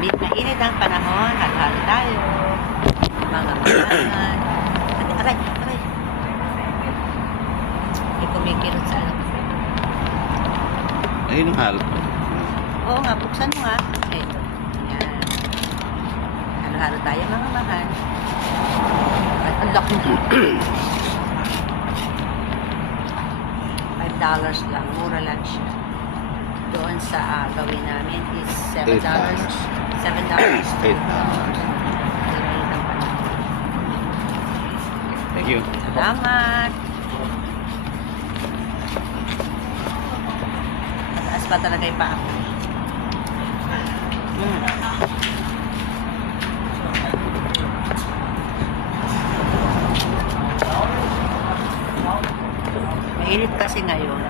Init na init ang panahon. Halo-halo tayo. Mga makanan. Aray, aray. May kumikirot sa ano. Ayun ang halo. Oo nga, buksan mo nga. Ito. Yan. Halo-halo tayo mga mahal. At ang laki na. $5 lang. Mura lang siya. Doon sa gawin namin is $7. $7. $8. Thank you. Salamat. Mataas pa talaga yung paa ko. Mainit kasi ngayon.